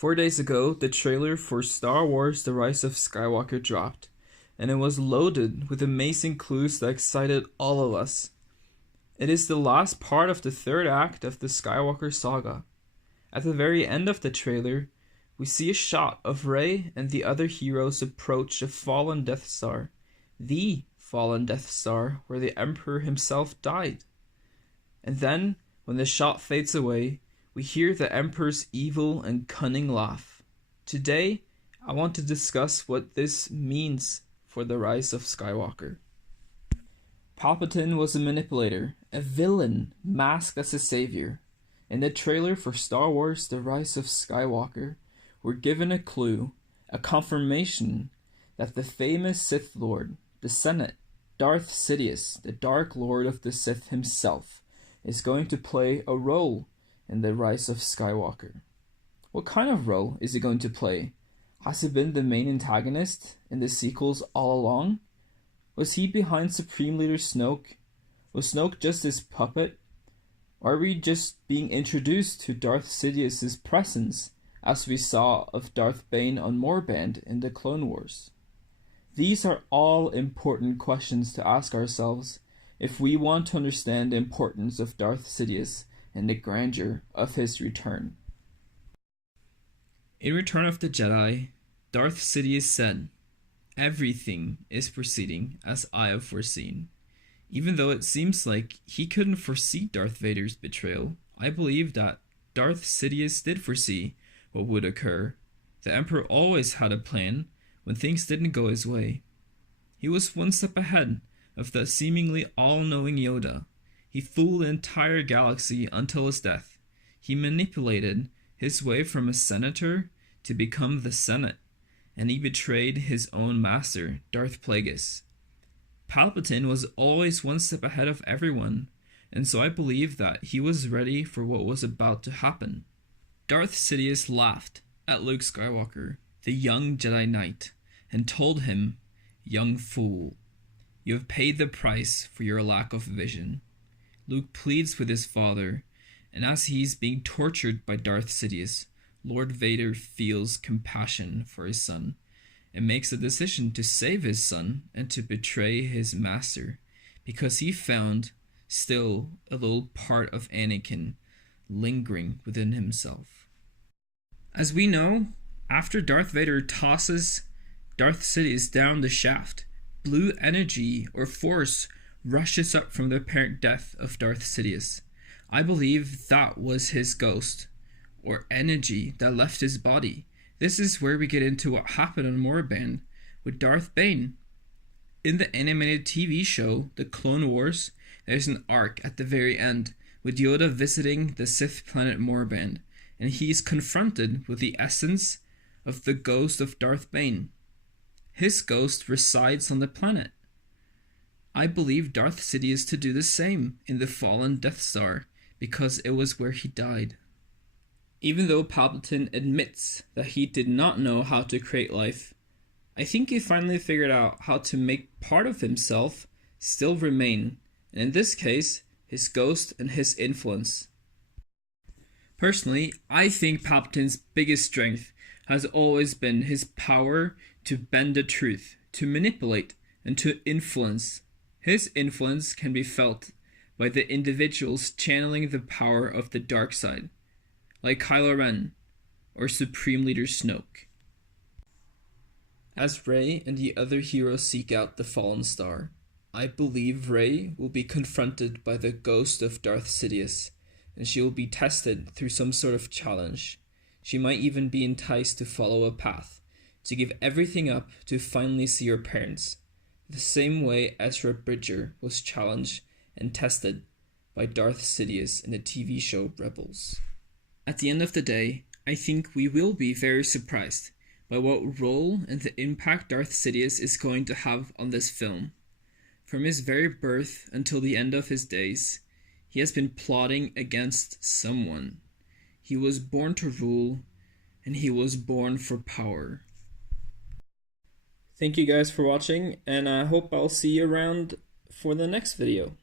4 days ago, the trailer for Star Wars The Rise of Skywalker dropped, and it was loaded with amazing clues that excited all of us. It is the last part of the third act of the Skywalker saga. At the very end of the trailer, we see a shot of Rey and the other heroes approach a fallen Death Star, the fallen Death Star where the Emperor himself died. And then, when the shot fades away, we hear the Emperor's evil and cunning laugh. Today, I want to discuss what this means for the rise of Skywalker. Palpatine was a manipulator, a villain masked as a savior. In the trailer for Star Wars The Rise of Skywalker, we're given a clue, a confirmation that the famous Sith Lord, the Senate, Darth Sidious, the Dark Lord of the Sith himself, is going to play a role in the rise of Skywalker. What kind of role is he going to play? Has he been the main antagonist in the sequels all along? Was he behind Supreme Leader Snoke? Was Snoke just his puppet? Or are we just being introduced to Darth Sidious's presence as we saw of Darth Bane on Moorband in the Clone Wars? These are all important questions to ask ourselves if we want to understand the importance of Darth Sidious and the grandeur of his return. In Return of the Jedi, Darth Sidious said, "Everything is proceeding as I have foreseen." Even though it seems like he couldn't foresee Darth Vader's betrayal, I believe that Darth Sidious did foresee what would occur. The Emperor always had a plan when things didn't go his way. He was one step ahead of the seemingly all-knowing Yoda. He fooled the entire galaxy until his death. He manipulated his way from a senator to become the Senate, and he betrayed his own master, Darth Plagueis. Palpatine was always one step ahead of everyone, and so I believe that he was ready for what was about to happen. Darth Sidious laughed at Luke Skywalker, the young Jedi Knight, and told him, "Young fool, you have paid the price for your lack of vision." Luke pleads with his father, and as he's being tortured by Darth Sidious, Lord Vader feels compassion for his son and makes a decision to save his son and to betray his master, because he found still a little part of Anakin lingering within himself. As we know, after Darth Vader tosses Darth Sidious down the shaft, blue energy or force rushes up from the apparent death of Darth Sidious. I believe that was his ghost, or energy that left his body. This is where we get into what happened on Moorband with Darth Bane. In the animated TV show, The Clone Wars, there's an arc at the very end with Yoda visiting the Sith planet Moorband, and he's confronted with the essence of the ghost of Darth Bane. His ghost resides on the planet. I believe Darth Sidious to do the same in the fallen Death Star, because it was where he died. Even though Palpatine admits that he did not know how to create life, I think he finally figured out how to make part of himself still remain, and in this case, his ghost and his influence. Personally, I think Palpatine's biggest strength has always been his power to bend the truth, to manipulate, and to influence. His influence can be felt by the individuals channeling the power of the dark side, like Kylo Ren or Supreme Leader Snoke. As Rey and the other heroes seek out the fallen star, I believe Rey will be confronted by the ghost of Darth Sidious, and she will be tested through some sort of challenge. She might even be enticed to follow a path, to give everything up to finally see her parents, the same way Ezra Bridger was challenged and tested by Darth Sidious in the TV show Rebels. At the end of the day, I think we will be very surprised by what role and the impact Darth Sidious is going to have on this film. From his very birth until the end of his days, he has been plotting against someone. He was born to rule, and he was born for power. Thank you guys for watching, and I hope I'll see you around for the next video.